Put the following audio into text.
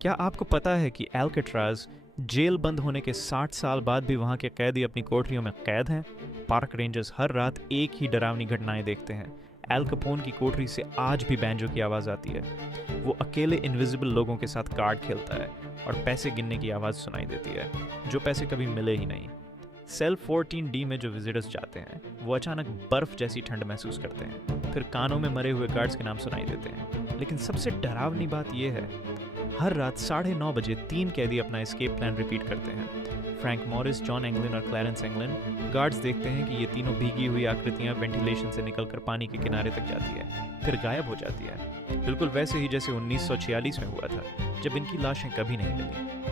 क्या आपको पता है कि एल्केट्राज जेल बंद होने के 60 साल बाद भी वहाँ के कैदी अपनी कोठरियों में कैद हैं? पार्क रेंजर्स हर रात एक ही डरावनी घटनाएं देखते हैं। एल कपोन की कोठरी से आज भी बैंजो की आवाज़ आती है। वो अकेले इनविजिबल लोगों के साथ कार्ड खेलता है और पैसे गिनने की आवाज़ सुनाई देती है, जो पैसे कभी मिले ही नहीं। सेल 14D में जो विजिटर्स जाते हैं वो अचानक बर्फ जैसी ठंड महसूस करते हैं, फिर कानों में मरे हुए गार्ड्स के नाम सुनाई देते हैं। लेकिन सबसे डरावनी बात यह है, हर रात 9:30 बजे 3 कैदी अपना एस्केप प्लान रिपीट करते हैं। फ्रैंक मॉरिस, जॉन एंगलिन और क्लैरेंस एंगलिन। गार्ड्स देखते हैं कि ये तीनों भीगी हुई आकृतियां वेंटिलेशन से निकलकर पानी के किनारे तक जाती है, फिर गायब हो जाती है, बिल्कुल वैसे ही जैसे 1946 में हुआ था, जब इनकी लाशें कभी नहीं मिली।